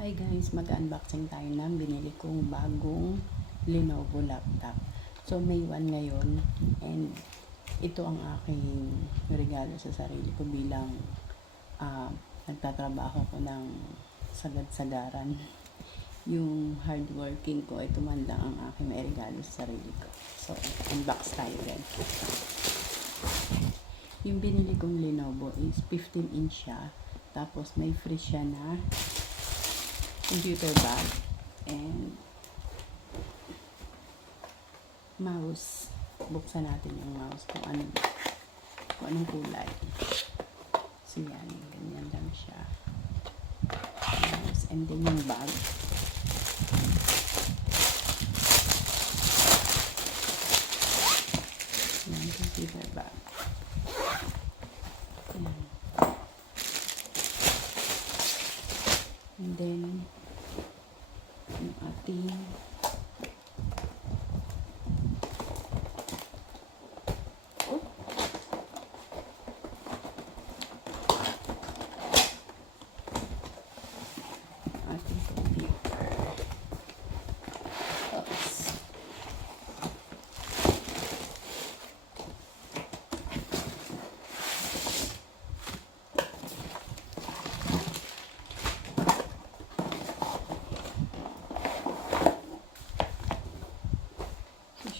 Hi guys, mag-unboxing tayo ng binili kong bagong Lenovo laptop. So May 1 ngayon and ito ang aking regalo sa sarili ko bilang nagtatrabaho ko ng sagad-sagaran. Yung hardworking ko ay tumanda ang aking may regalo sa sarili ko. So unbox tayo guys. Yung binili kong Lenovo is 15-inch siya. Tapos may free siya na computer bag and mouse. Buksan natin yung mouse kung anong kulay. So yan, ganyan lang siya. Mouse and then yung bag. Yan, computer bag. Yan. And then yung ating computer. Oops.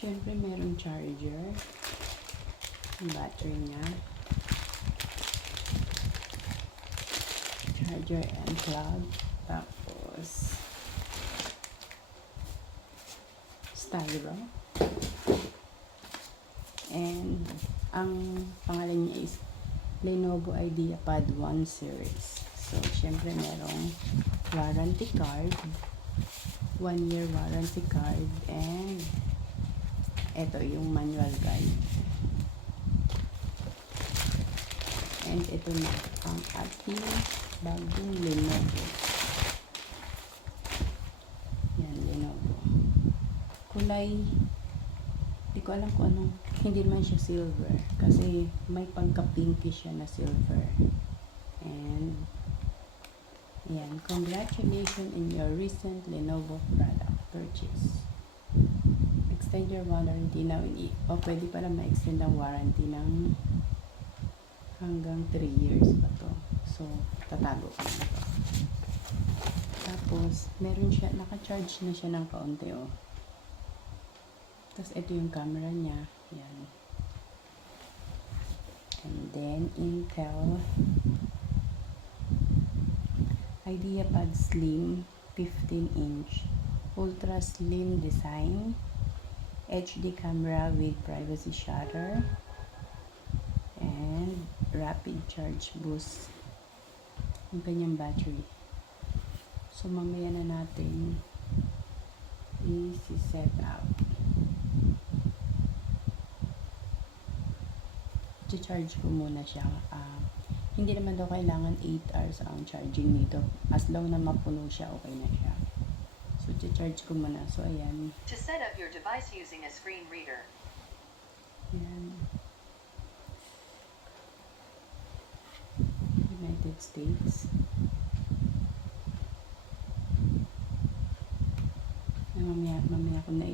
Siyempre, merong charger. Yung battery niya. Charger and plug. Tapos, styro. And, ang pangalan niya is Lenovo IdeaPad 1 series. So, siyempre, merong warranty card. 1-year warranty card. And, ito yung manual guide. And ito na ang ating bagong Lenovo. Yan, Lenovo. Kulay, hindi ko alam kung anong, hindi naman siya silver. Kasi may pagka-pinky siya na silver. And, yan, congratulations in your recent Lenovo product purchase. Extend your warranty now. Pwede pala ma-extend ang warranty ng hanggang 3 years pa to. So, tatago ko na to. Tapos, meron siya, naka-charge na siya ng kaunti, oh. Tapos, ito yung camera niya. Yan. And then, Intel IdeaPad Slim 15-inch Ultra Slim design, HD camera with privacy shutter, and rapid charge boost yung kanyang battery. So mamaya na natin i-set up. I-charge ko muna siya. Hindi naman daw kailangan 8 hours ang charging nito. As long na mapuno siya, okay na siya. So i-charge ko muna. So ayan. To set up your device using a screen reader. Ayan. United States. Mamaya ko na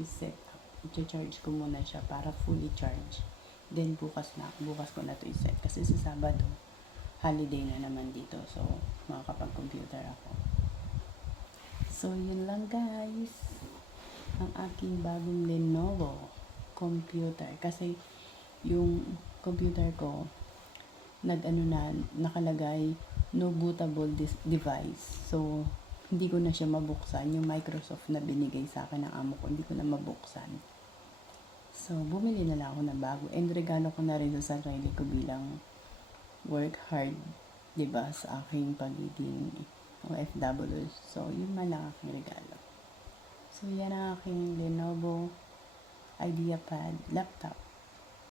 i-set up. I-charge ko muna siya para fully charge. Then bukas ko na to i-set. Kasi sa Sabado, holiday na naman dito. So, makakapag-computer ako. So, yun lang guys. Ang aking bagong Lenovo computer. Kasi, yung computer ko, nakalagay no bootable device. So, hindi ko na siya mabuksan. Yung Microsoft na binigay sa akin ng amo ko, hindi ko na mabuksan. So, bumili na lang ako ng bago. And regalo ko na rin sa sarili ko bilang work hard, diba, sa aking pagiging OFW. So, yun man lang aking regalo. So, yan ang aking Lenovo IdeaPad laptop.